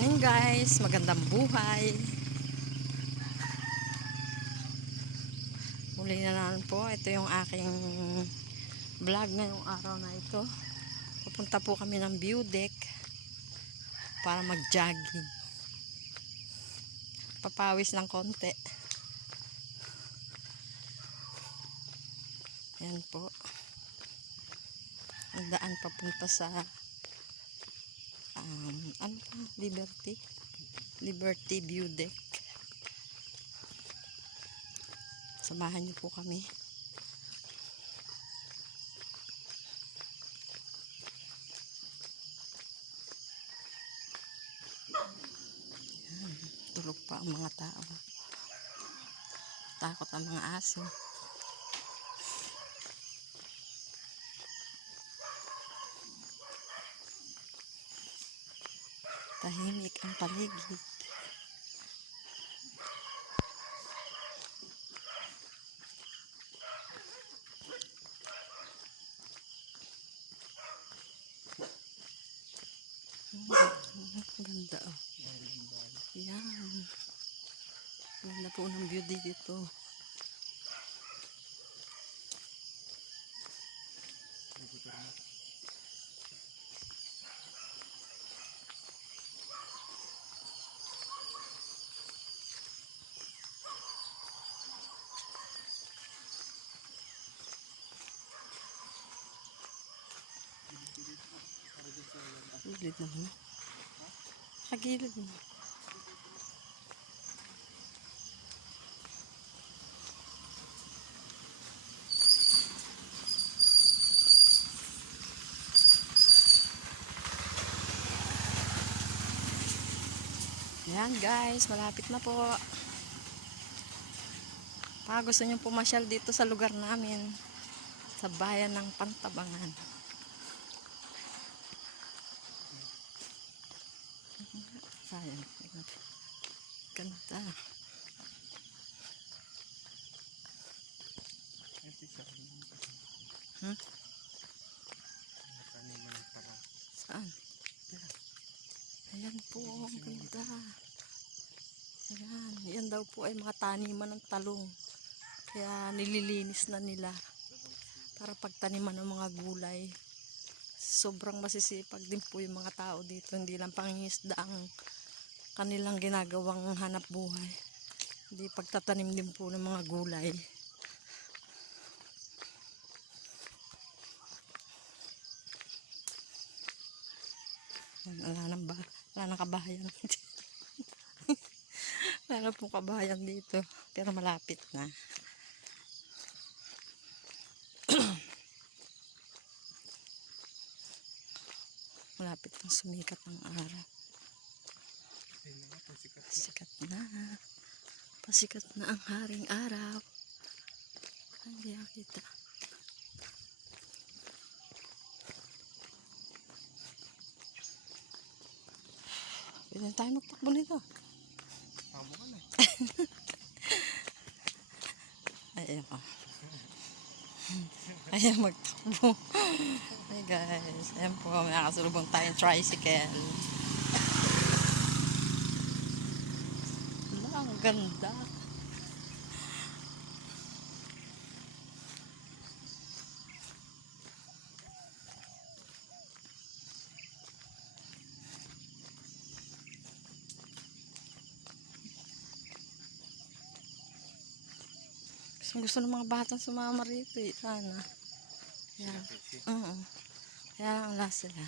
morning guys, magandang buhay. Muli na naman po, ito yung aking vlog ngayong araw na ito. Pupunta po kami ng view deck para mag-jogging. Papawis ng konti. Ayan po. Ang daan papunta sa Liberty View Deck. Samahan niyo po kami. Ayan, tulog pa ang mga tao. Takot ang mga aso. Tahimik ang paligid. Ganda oh. Yan. Ganda po ng view dito. Gilid naman. Kagilid mo. Ayan guys, malapit na po. Gusto nyo pumasyal dito sa lugar namin, sa bayan ng Pantabangan. Sayang. Ganda. Saan? Ayan po, ang ganda. Ayan, yan daw po ay mga taniman ng talong. Kaya nililinis na nila para pagtaniman ng mga gulay. Sobrang masisipag din po yung mga tao dito. Hindi lang pangingisda ang kanilang ginagawang hanap buhay. Hindi, pagtatanim din po ng mga gulay. Wala nang kabahayan. Wala na pong kabahayan dito. Pero malapit na. Malapit nang sumikat ang araw. Pasikat na ang haring araw. Hindi nakita. Pwede na tayo magtakbo nito. Tama ka na eh. Ayan ko. Ayan magtakbo. Hey guys. Ayan po. May nakasulubong tayong tricycle. Wala, ang ganda. Gusto ng mga batang sumama rito eh. Sana. Kaya, kaya wala sila.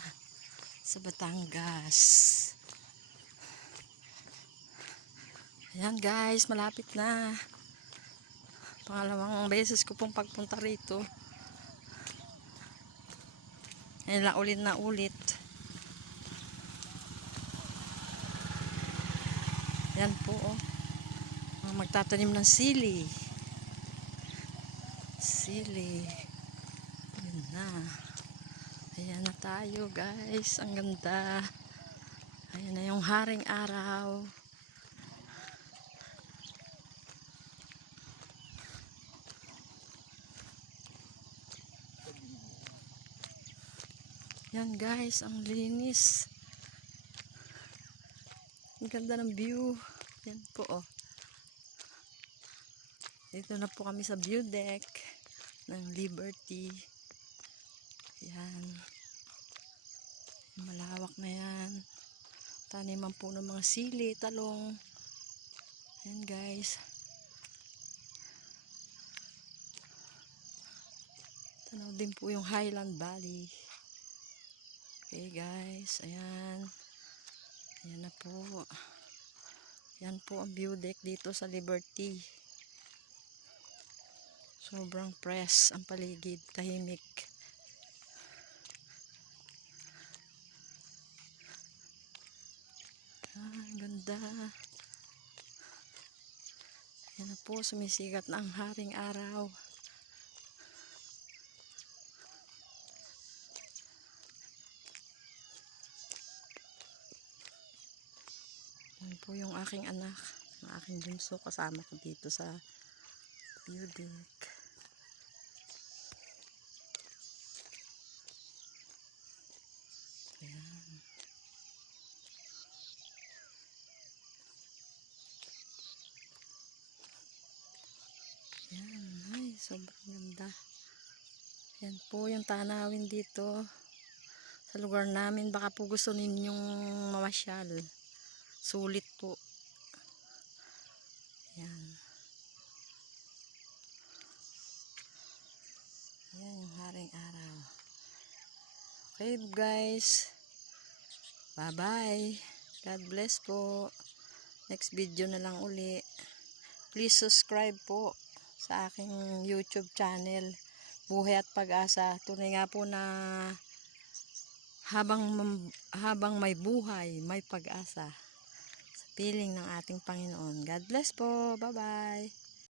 Sa Batangas. Ayan guys, malapit na. Pangalawang beses ko pong pagpunta rito. Ayan lang ulit na ulit. Ayan po oh. Magtatanim ng sili. Ayan na. Ayan na tayo guys. Ang ganda. Ayan na yung haring araw. Yan guys, ang linis. Ang ganda ng view. Yan po oh. Dito na po kami sa view deck ng Liberty. Yan. Malawak na yan. Taniman po ng mga sili, talong. Yan guys. Tanaw din po yung Highland Valley. Okay guys, ayan. Ayan na po. Yan po ang view deck dito sa Liberty. Sobrang fresh ang paligid, tahimik. Ganda. Yan na po, sumisikat na ang haring araw. Yan po yung aking anak, ang aking bunso, kasama ko dito sa view deck. Ayan. Yan, ay, sobrang ganda. Yan po yung tanawin dito sa lugar namin. Baka po gusto ninyong mamasyal. Sulit po. Yan. Yan yung haring araw. Okay guys. Bye bye. God bless po. Next video na lang uli. Please subscribe po sa aking YouTube channel. Buhay at Pag-asa. Tunay nga po na habang may buhay, may pag-asa. Sa piling ng ating Panginoon. God bless po. Bye bye.